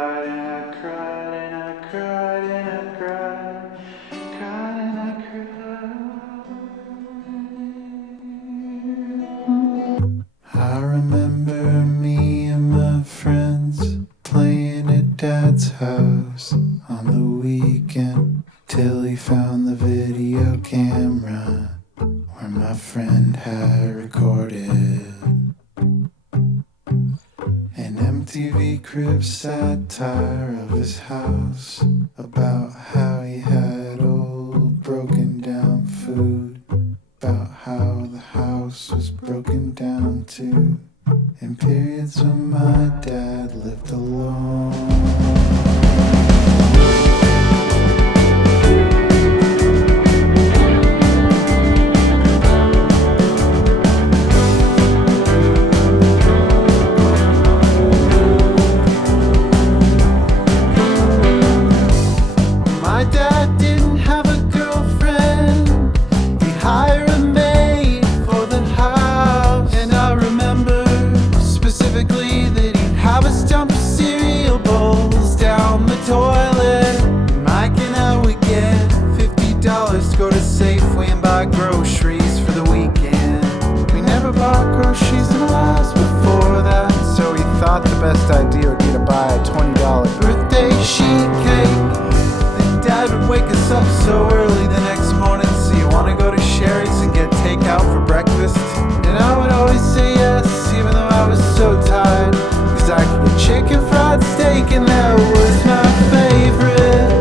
cried and I cried and I cried and I cried, cried and I cried. I remember me and my friends playing at Dad's house on the weekend till he found the video camera where my friend had recorded an MTV Cribs satire of his house about how he had old broken down food, about how the house was broken down too, in periods when my dad lived alone. Best idea would be to buy a $20 birthday sheet cake. Then Dad would wake us up so early the next morning. So you wanna go to Sherry's and get takeout for breakfast? And I would always say yes, even though I was so tired, cause I could get chicken fried steak and that was my favorite.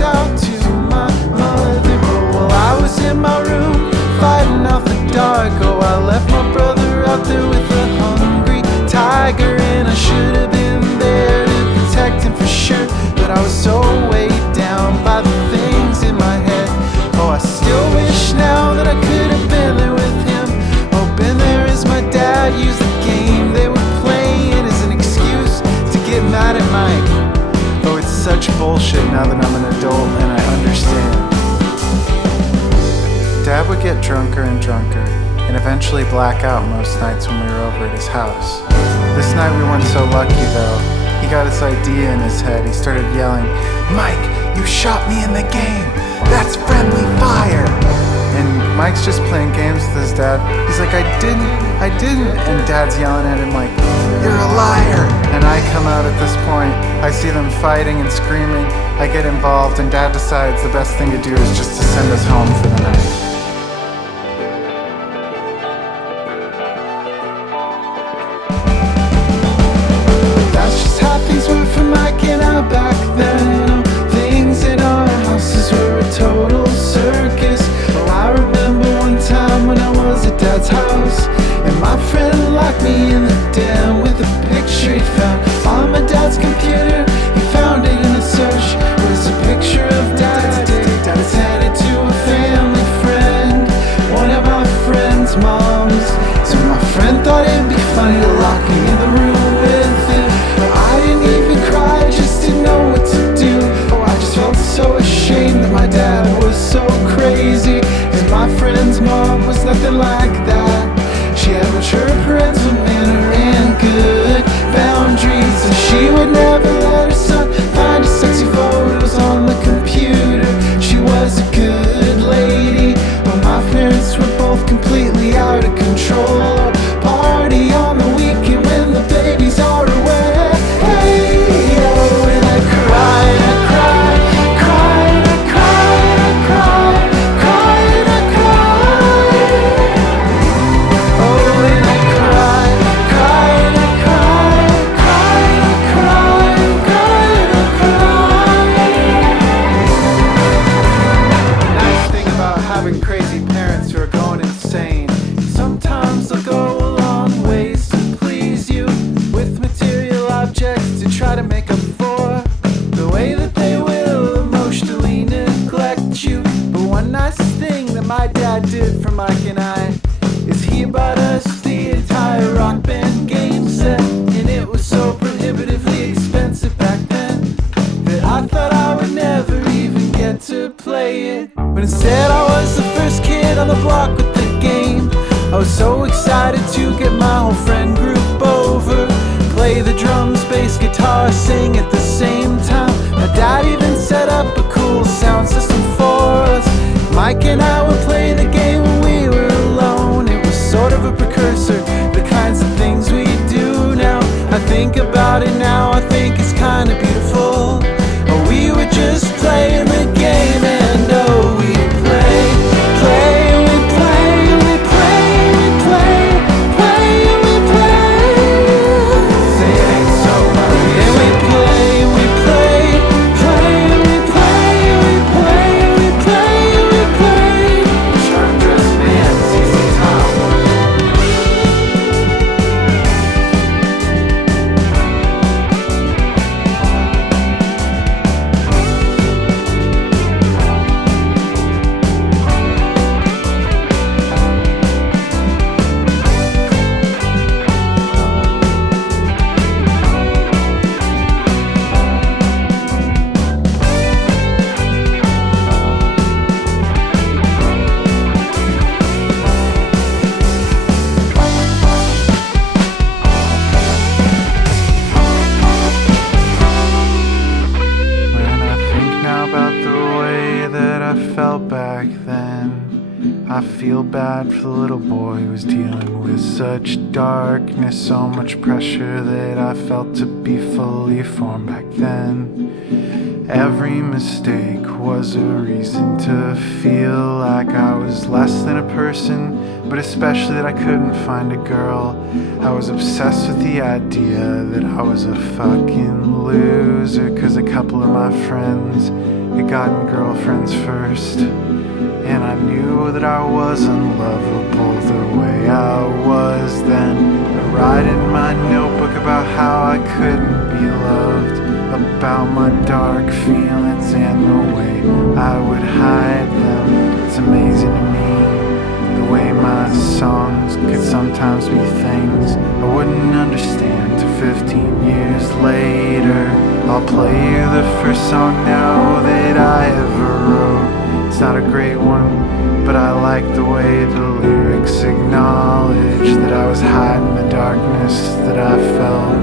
Out to my mother. Well, I was in my room fighting off the dark. Oh, I left my brother out there with a hungry tiger, and I should have been there to protect him for sure. But I was so weighed down by the things in my head. Oh, I still wish now that I could have been there with him. Oh, been there as my dad used the game they were playing as an excuse to get mad at Mike. Oh, it's such bullshit now that I'm an adult and I understand. Dad would get drunker and drunker and eventually black out most nights when we were over at his house. This night we weren't so lucky though. He got his idea in his head. He started yelling, "Mike, you shot me in the game! That's friendly fire!" And Mike's just playing games with his dad. He's like, I didn't. And Dad's yelling at him like, "You're a liar!" And I come out at this point. I see them fighting and screaming. I get involved and Dad decides the best thing to do is just to send us home for the night. That's just how things were for Mike and I back then. Things in our houses were a total circus. Oh, I remember one time when I was at Dad's house, and my friend locked me in the den with a picture he found on my dad's computer. He found it in a search. It was a picture of Dad's dick. Dad sent it to a family friend. that's it back then, that I thought I would never even get to play it. But instead I was the first kid on the block with the game. I was so excited to get my whole friend group over, play the drums, bass, guitar, sing at the same time. My dad even set up a cool sound system for us. Mike and I would play the game when we were alone. It was sort of a precursor, the kinds of things we do now. I think about it now, I think it's kinda beautiful. Oh, we were just playing the game, and oh, we play, play, we play, we play, we play, play, we play. Say it ain't so, and we play, we play, play, we play, we play, we play, we play. Sharp dressed man sees the top. I feel bad for the little boy who was dealing with such darkness, so much pressure that I felt to be fully formed back then. Every mistake was a reason to feel like I was less than a person, but especially that I couldn't find a girl. I was obsessed with the idea that I was a fucking loser, 'cause a couple of my friends had gotten girlfriends first. And I knew that I was unlovable the way I was then. I write in my notebook about how I couldn't be loved, about my dark feelings and the way I would hide them. It's amazing to me the way my songs could sometimes be things I wouldn't understand till 15 years later. I'll play you the first song now that I ever wrote. It's not a great one, but I like the way the lyrics acknowledge that I was hiding the darkness that I felt.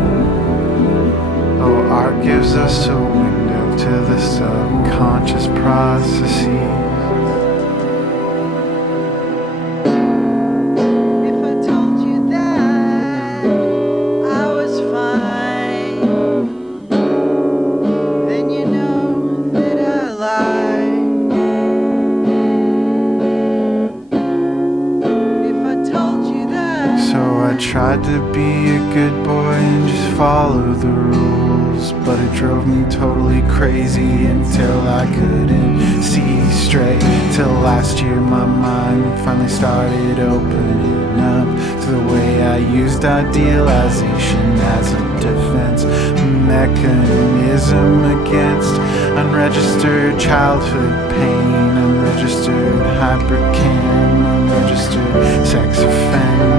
Oh, art gives us a window to the subconscious processes. Tried to be a good boy and just follow the rules, but it drove me totally crazy until I couldn't see straight. Till last year my mind finally started opening up to the way I used idealization as a defense mechanism against unregistered childhood pain, unregistered hypercam, unregistered sex offender.